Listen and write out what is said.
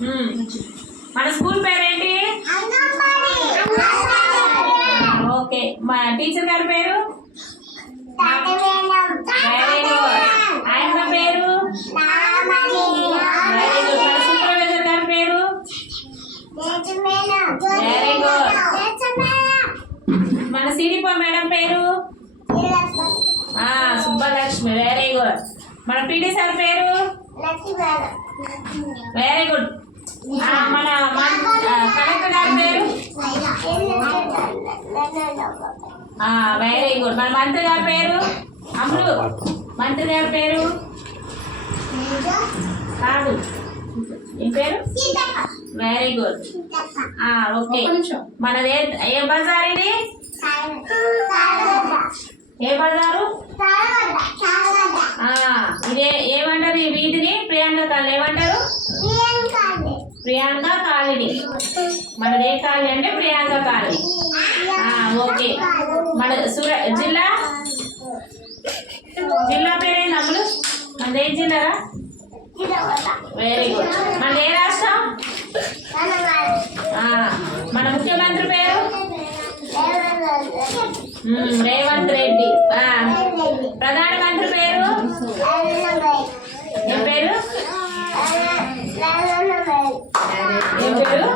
మన స్కూల్ పేరేంటి? ఓకే. మా టీచర్ గారి పేరు? Very good. ఆయన పేరు? Very good. మన సూపర్వైజర్ గారి పేరు? Very good. మన సిరిప మేడం పేరు? సుబ్బలక్ష్మి. Very good. మన పీడి సార్ పేరు? Very good. మన కలెక్టర్ గారి పేరు? Very good. మన మంత్రి గారి పేరు? అమ్ములు. మంత్రి గారి పేరు కాదు, ఈ పేరు? Very good. ఓకే. మనది ఏ బజార్ ఇది? ఏ బజారు? ఇదే ఏమంటారు ఈ వీధిని? ప్రియాంక కాలనీ. ఏమంటారు? ప్రియాంక కాలనీ. మనది ఏ కాలనీ అంటే ప్రియాంక కాలనీ. ఓకే. మన జిల్లా జిల్లా పేరేంటి అమ్ములు? మనది ఏ జిల్లారా? Very good. మనది ఏ రాష్ట్రం? మన ముఖ్యమంత్రి పేరు? రేవంత్ రెడ్డి. ప్రధానమంత్రి పేరు? ఏం పేరు? ఏం పేరు?